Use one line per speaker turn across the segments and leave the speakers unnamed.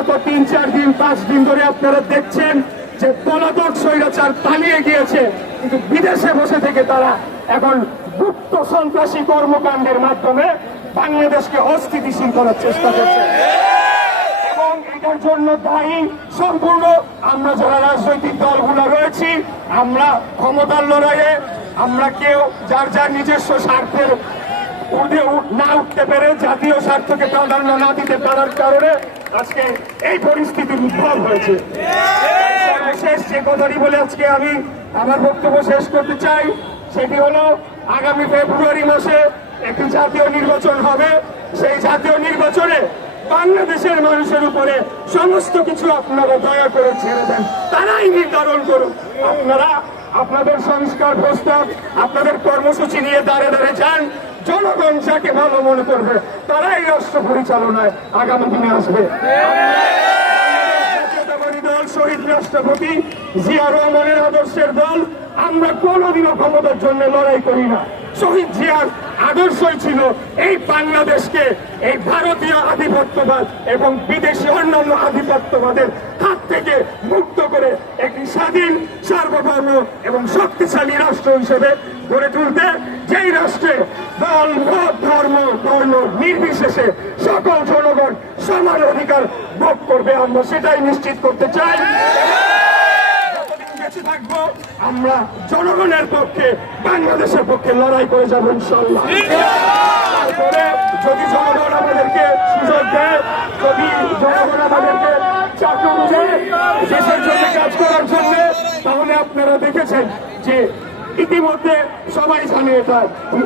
বিগত তিন, চার দিন, পাঁচ দিন ধরে আপনারা দেখছেন যে পলাতক স্বৈরাচার পালিয়ে গিয়েছে। কিন্তু বিদেশে বসে থেকে তারা এখন গুপ্ত সন্ত্রাসী কর্মকাণ্ডের মাধ্যমে বাংলাদেশকে অস্থিতিশীল করার চেষ্টা করছে। এবং এটার জন্য দায়ী সম্পূর্ণ আমরা যারা রাজনৈতিক দলগুলো রয়েছি, আমরা ক্ষমতার লড়াইয়ে, আমরা কেউ যার যার নিজস্ব স্বার্থের উঠ- না উঠতে পেরে জাতীয় স্বার্থকে প্রাধান্য না দিতে পারার কারণে আজকে এই পরিস্থিতির উদ্ভব হয়েছে। সর্বশেষ যে কথাটি বলে আজকে আমি আমার বক্তব্য শেষ করতে চাই, সেটি হলো আগামী ফেব্রুয়ারি মাসে একটি জাতীয় নির্বাচন হবে। সেই জাতীয় নির্বাচনে বাংলাদেশের মানুষের উপরে সমস্ত কিছু আপনারা দয়া করে ছেড়ে দেন। তারাই নির্ধারণ করুন। আপনারা আপনাদের সংস্কার প্রস্তাব, আপনাদের কর্মসূচি নিয়ে দাঁড়ে দাঁড়ে যান। জনগণ যাকে ভালো মনে করবে, তারাই রাষ্ট্র পরিচালনায় আগামী দিনে আসবে। আদর্শের দল, আমরা ক্ষমতার জন্য লড়াই করি না। শহীদ জিয়ার আদর্শই ছিল এই বাংলাদেশকে এই ভারতীয় আধিপত্যবাদ এবং বিদেশি অন্যান্য আধিপত্যবাদের থেকে মুক্ত করে একটি স্বাধীন, সার্বভৌম এবং শক্তিশালী রাষ্ট্র হিসেবে গড়ে তুলতে যেই রাষ্ট্রে দল, মত, ধর্ম, বর্ণ নির্বিশেষে সকল জনগণ সমান অধিকার ভোগ করবে, আমরা সেটাই নিশ্চিত করতে চাই। বেঁচে থাকব, আমরা জনগণের পক্ষে, বাংলাদেশের পক্ষে লড়াই করে যাব ইনশাল্লাহ যদি জনগণ আমাদেরকে সুযোগ দেয়, যদি জনগণ আমাদেরকে চাকরি দেয় দেশের জন্য কাজ করার জন্য তাহলে আপনারা দেখেছেন যে ইতিমধ্যে সবাই জানে এটা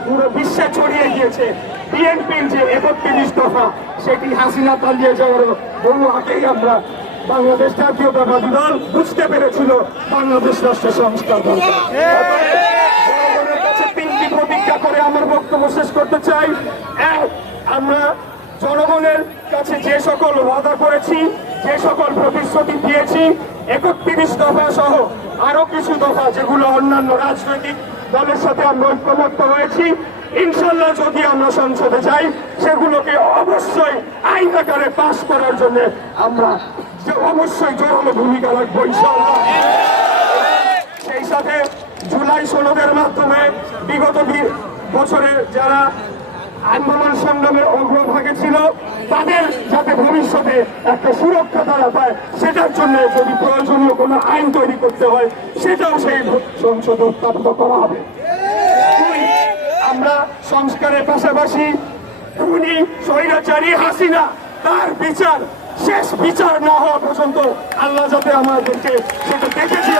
পুরো বিশ্বে ছড়িয়ে গিয়েছে। বিএনপির যে একত্রিশ দফা, সেটি হাসিনা পালিয়ে যাওয়ার বহু আগেই আমরা বাংলাদেশ জাতীয়তাবাদী দল বুঝতে পেরেছিল, বাংলাদেশ রাষ্ট্র সংস্কার জনগণের কাছে তিনটি প্রতিজ্ঞা করে আমার বক্তব্য শেষ করতে চাই। এক, আমরা জনগণের কাছে যে সকল ওয়াদা করেছি, যে সকল প্রতিশ্রুতি দিয়েছি, একত্রিশ দফা সহ আরও কিছু দফা যেগুলো অন্যান্য রাজনৈতিক দলের সাথে আমরা ঐক্যমত্য হয়েছি। ইনশাল্লাহ যদি আমরা সংসদে যাই, সেগুলোকে অবশ্যই আইন আকারে পাশ করার জন্য আমরা অবশ্যই জোরালো ভূমিকা রাখব সেই সাথে জুলাই সনদের মাধ্যমে বিগত বি- বছরের যারা আন্দোলন সংগ্রামের অগ্রভাগে ছিল, তাদের যাতে ভবিষ্যতে একটা সুরক্ষা তারা পায়, সেটার জন্য যদি প্রয়োজনীয় কোনো আইন তৈরি করতে হয়, সেটাও সেই সংসদে উত্থাপিত করা হবে। আমরা সংস্কারের পাশাপাশি খুনি স্বৈরাচারী হাসিনা, তার বিচার, শেষ বিচার না হওয়া পর্যন্ত আল্লাহ যাতে আমাদেরকে সেটা দেখেছি